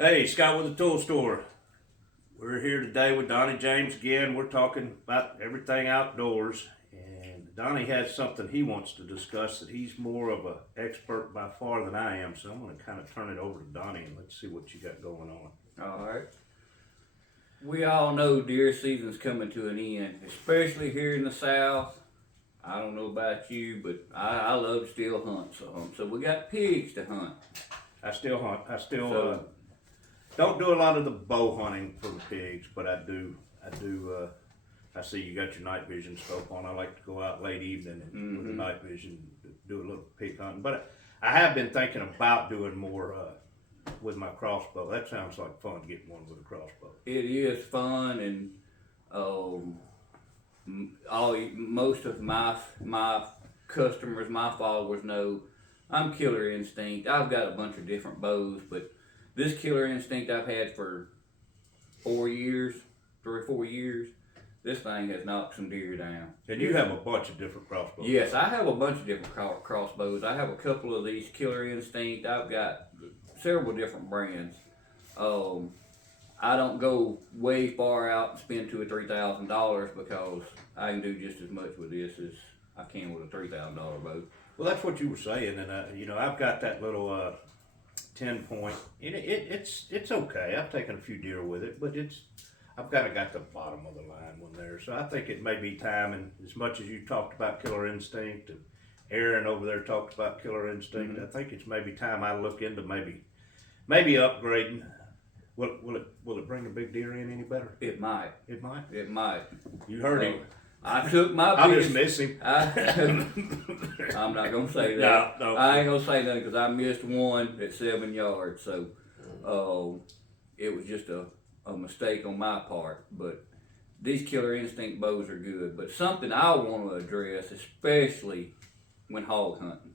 Hey, Scott with the Tool Store. We're here today with Donnie James again. We're talking about everything outdoors. And Donnie has something he wants to discuss that he's more of an expert by far than I am. So I'm going to kind of turn it over to Donnie and let's see what you got going on. All right. We all know deer season's coming to an end, especially here in the South. I don't know about you, but I love to still hunt some. So we got pigs to hunt. I still hunt. Don't do a lot of the bow hunting for the pigs, but I do. I see you got your night vision scope on. I like to go out late evening and with the night vision, do a little pig hunting. But I have been thinking about doing more with my crossbow. That sounds like fun, getting one with a crossbow. It is fun, and most of my customers, my followers know I'm Killer Instinct. I've got a bunch of different bows, but this Killer Instinct I've had for 3 or 4 years. This thing has knocked some deer down. And you have a bunch of different crossbows. Yes, I have a bunch of different crossbows. I have a couple of these Killer Instinct. I've got several different brands. I don't go way far out and spend $2,000 or $3,000 because I can do just as much with this as I can with a $3,000 bow. Well, that's what you were saying, and I've got that little 10-point. It's okay. I've taken a few deer with it, but I've got the bottom of the line one there. So I think it may be time, and as much as you talked about Killer Instinct, and Aaron over there talked about Killer Instinct, I think it's maybe time I look into maybe upgrading. Will it bring a big deer in any better? It might. It might. It might. You heard him. I took my. I'll just miss him. I'm not gonna say that. No. I ain't gonna say nothing because I missed one at 7 yards. So, it was just a mistake on my part. But these Killer Instinct bows are good. But something I want to address, especially when hog hunting.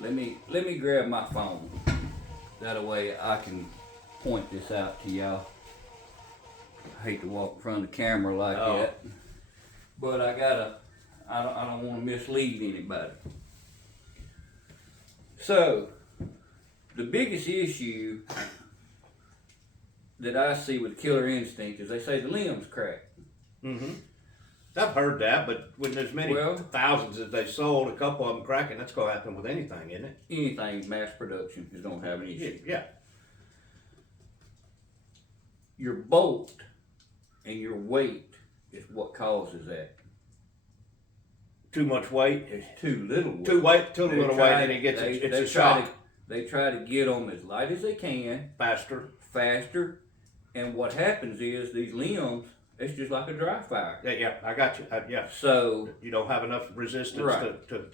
Let me grab my phone. That way I can point this out to y'all. I hate to walk in front of the camera like that, but I don't want to mislead anybody. So, the biggest issue that I see with Killer Instinct is they say the limbs crack. I've heard that, but when there's many thousands that they sold, a couple of them cracking, that's going to happen with anything, isn't it? Anything mass production is going to have an issue. Yeah. Your bolt and your weight is what causes that. Too much weight. Too little weight. Too little weight, and it gets it's a shock. They try to get them as light as they can. Faster. And what happens is these limbs, it's just like a dry fire. Yeah, I got you. Yeah. So you don't have enough resistance right. to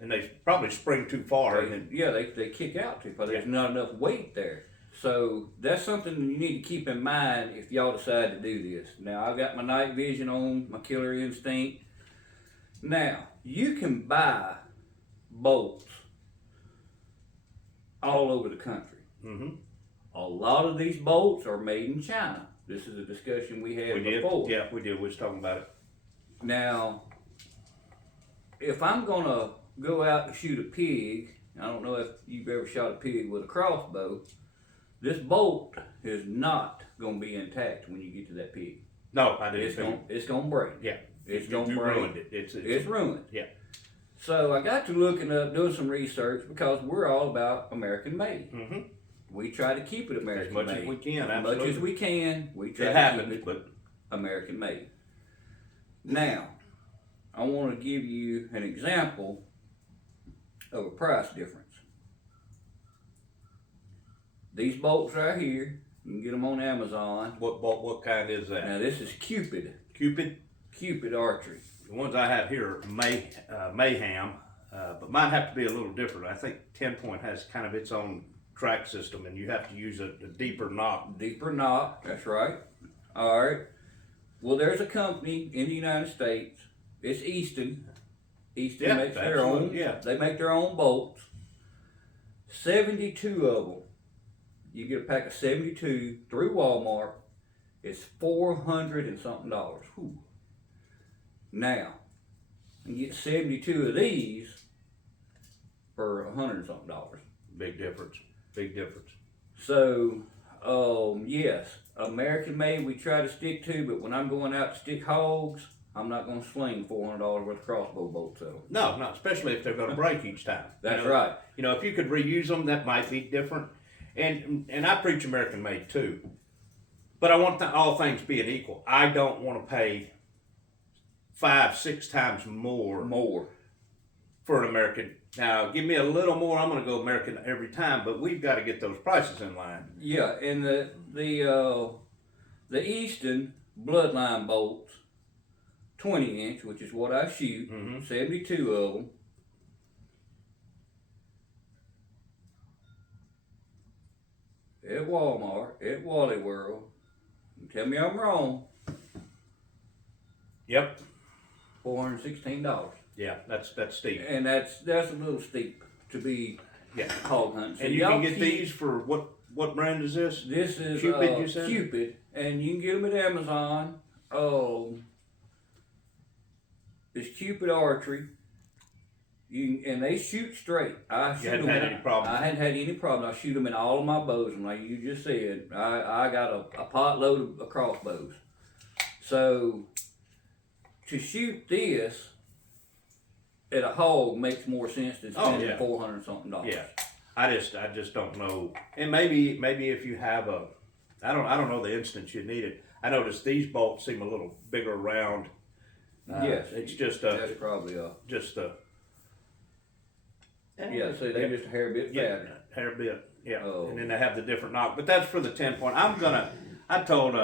and they probably spring too far. They kick out too far. There's not enough weight there. So that's something you need to keep in mind if y'all decide to do this. Now I've got my night vision on, my Killer Instinct. Now you can buy bolts all over the country. A lot of these bolts are made in China. This is a discussion we had before. Yeah, we did. We was talking about it. Now, if I'm gonna go out and shoot a pig, I don't know if you've ever shot a pig with a crossbow. This bolt is not gonna be intact when you get to that pig. No, I didn't. It's gonna break. Yeah, it's gonna break. Ruined it. It's ruined. Yeah. So I got to looking up, doing some research because we're all about American made. We try to keep it American made. As much as we can, As much as we can, we try to keep it American made. Now, I want to give you an example of a price difference. These bolts right here, you can get them on Amazon. What kind is that? Now this is Cupid. Cupid archery. The ones I have here are Mayhem, but mine have to be a little different. I think 10-point has kind of its own track system, and you have to use a deeper knock. Deeper knock, that's right. All right. Well, there's a company in the United States. It's Easton. Easton makes their own. Yeah. They make their own bolts. 72 of them. You get a pack of 72 through Walmart. It's $400 and something. Whew. Now, you get 72 of these for $100 and something. Big difference. So, yes, American made we try to stick to, but when I'm going out to stick hogs, I'm not going to sling $400 worth of crossbow bolts at them. No, not especially if they're going to break each time. That's right. You know, if you could reuse them, that might be different. And I preach American made too. But I want all things being equal. I don't want to pay 5-6 times more for an American. Now, give me a little more. I'm going to go American every time. But we've got to get those prices in line. Yeah, and the Easton Bloodline bolts, 20-inch, which is what I shoot, 72 of them. At Walmart, at Wally World. Tell me I'm wrong. Yep. $416. Yeah, that's steep. And that's a little steep to be hog hunting. So and you can get these for what brand is this? This is Cupid, you said? Cupid, and you can get them at Amazon. It's Cupid Archery. And they shoot straight. You hadn't had any problems? I hadn't had any problem. I shoot them in all of my bows, and like you just said, I got a pot load of crossbows. So to shoot this at a hog makes more sense than spending $400 something. Yeah, I just don't know. And maybe if you have I don't know the instance you need it. I noticed these bolts seem a little bigger round. Yes, it's just that's probably yeah, so they just a hair bit fatter. Hair bit, yeah. And then they have the different knock. But that's for the 10-point. I told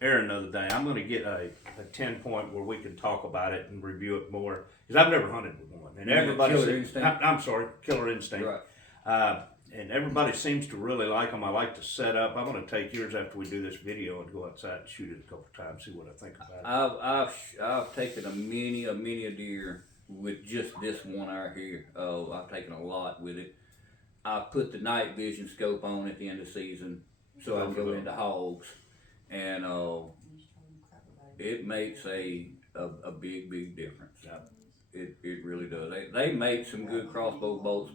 Aaron the other day, I'm gonna get a 10-point where we can talk about it and review it more. Because I've never hunted with one. And everybody Killer Instinct? I'm sorry, Killer Instinct. Right. And everybody seems to really like them. I like to set up. I'm gonna take yours after we do this video and go outside and shoot it a couple times, see what I think about it. I've taken a many a deer with just this one out here. I've taken a lot with it. I put the night vision scope on at the end of the season so I can go into hogs, and it makes a big difference. It really does. They make some good crossbows,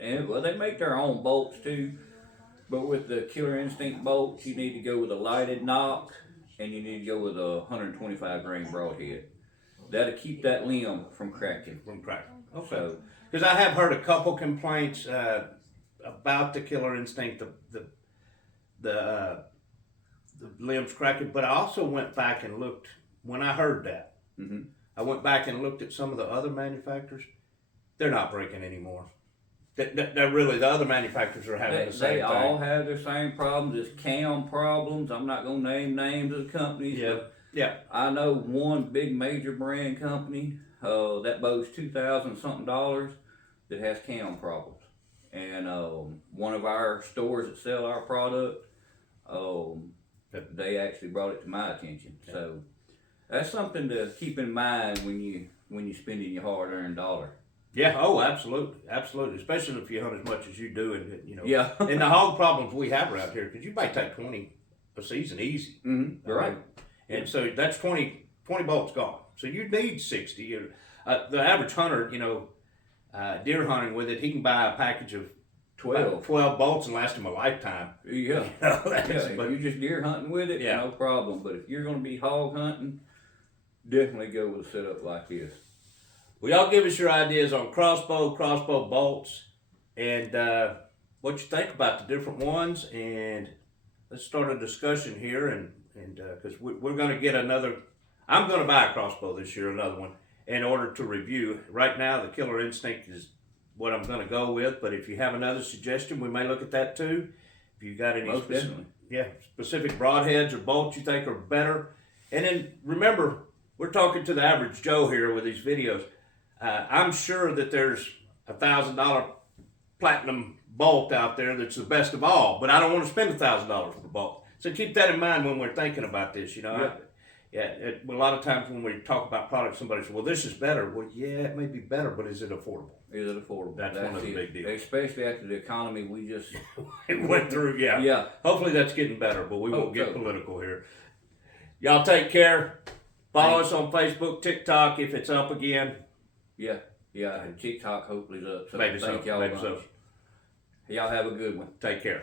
and they make their own bolts too. But with the Killer Instinct bolts, you need to go with a lighted knock, and you need to go with a 125 grain broadhead. That'll keep that limb from cracking. Okay. So, because I have heard a couple complaints about the Killer Instinct, the limbs cracking. But I also went back and looked when I heard that. I went back and looked at some of the other manufacturers. They're not breaking anymore. They're really, the other manufacturers are having the same thing. They all have their same problems. There's cam problems. I'm not gonna name names of the companies. Yeah. I know one big major brand company that bow's $2,000 something that has cam problems, and one of our stores that sell our product, they actually brought it to my attention. Yeah. So that's something to keep in mind when you're spending your hard-earned dollar. Yeah. Oh, absolutely, especially if you hunt as much as you do, and Yeah. And the hog problems we have around here, because you might take 20 a season easy. Right. And so that's 20 bolts gone. So you need 60. The average hunter, deer hunting with it, he can buy a package of 12 bolts and last him a lifetime. Yeah. If you're just deer hunting with it, no problem. But if you're going to be hog hunting, definitely go with a setup like this. Well, y'all give us your ideas on crossbow bolts, and what you think about the different ones. And let's start a discussion here, and because we're going to get another, I'm going to buy a crossbow this year, another one, in order to review. Right now, the Killer Instinct is what I'm going to go with, but if you have another suggestion, we may look at that too. If you got any specific broadheads or bolts you think are better. And then remember, we're talking to the average Joe here with these videos. I'm sure that there's $1,000 platinum bolt out there that's the best of all, but I don't want to spend $1,000 per bolt. So keep that in mind when we're thinking about this, a lot of times when we talk about products, somebody says, well, this is better. Well, yeah, it may be better, but is it affordable? Is it affordable? That's one of the big deals. Especially after the economy we just went through, Yeah. Hopefully that's getting better, but we won't get political here. Y'all take care. Follow us on Facebook, TikTok, if it's up again. Yeah, and TikTok hopefully is up. So Maybe thank y'all maybe so. Y'all have a good one. Take care.